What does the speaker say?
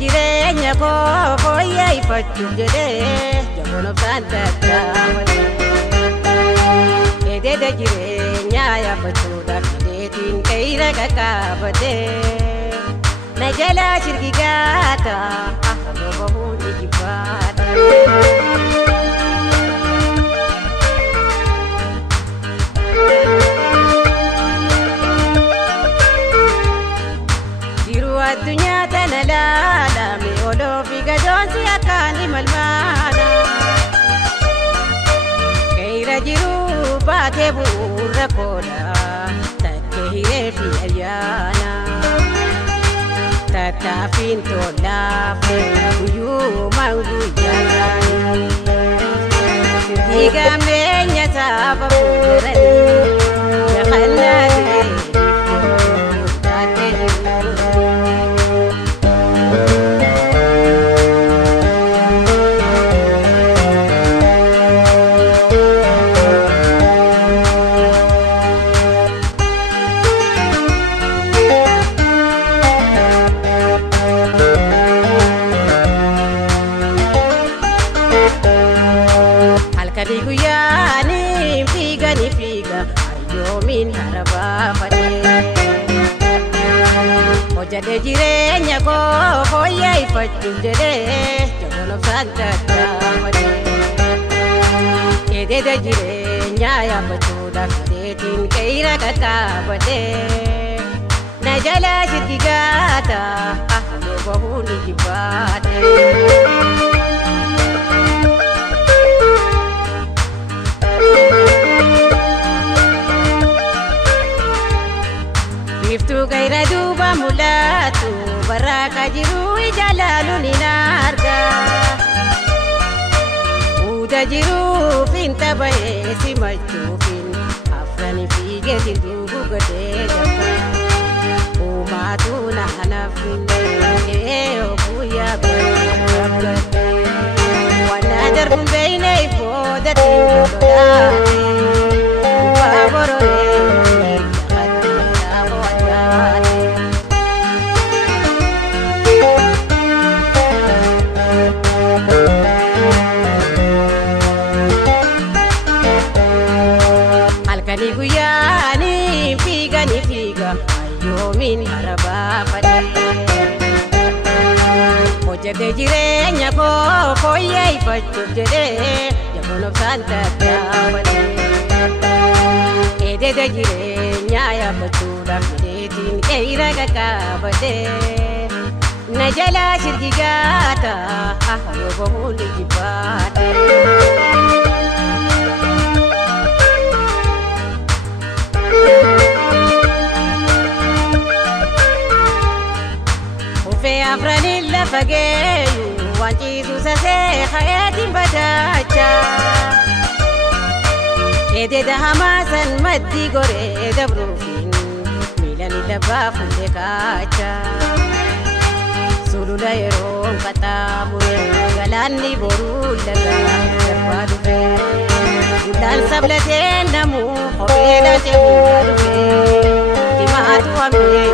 jireenya koo fooyyeffachuuf jedhee jaboon obsaan tattaafate. Eededa jireenyaa yaabbachuudhaaf jedheetiin qe'ira qaqqaabate. Na jalaa shirgigaata afaan bahuun ijibbaata. Addunyaa tana laalame oloofi gadoonsi akkaani malmaana. Qe'ira jiru baatee bu'uura koola takkee hiree fi ayyaana. Tattaafiin tolaafu guyyuumaan guyyaadhaani. Dhiigambeenya saba fuudhanii jahannaa ta'ee guyyaanii fiiga ayyoomiin harabaafate. Hojjate jireenya koo fooyyeffachuuf jedhee jaboon obsaan tattaafate. Eededa jireenyaa yaabbachuudhaaf jedheetiin qe'ira qaqqaabate. Na jalaa shirgigaata afaan bahuun ijibbaate. Biftuu qe'ira duuba mul'atu barraaqaa jiru ija laaluun hin arga. Uuda jiruufin tapha'ee simachuufin afranii fiigeetiin duubu godhee jabba. Uumaatu na hanaafnee guyyaa beekamte. Wanna darbuun beekne ifoodatiin lolaate. Bu'aa bororee. Halkanii guyyaanii fiiga ayyoomiin harabaafate. Hojjate jireenya koo fooyyeffachuuf jedhee jaboon obsaan tattaafate. Eededa jireenyaa yaabbachuudhaaf jedheetiin qe'ira qaqqaabate. Na jalaa shirgigaata afaan bahuun ijibbaate. Ufee afraniin lafa geeyu waan ciisu sasee hayatiin badaacha. Eededa hamaasan maddii goree dabruufin miilani labbaa fuullee kaacha. Sulula yeroon qaxxaamure galaanni boruu lagaa darbaa dhufe. Gullaan sablateen namuu kophee laatee bu'aa dhufe. Dimaatu hamee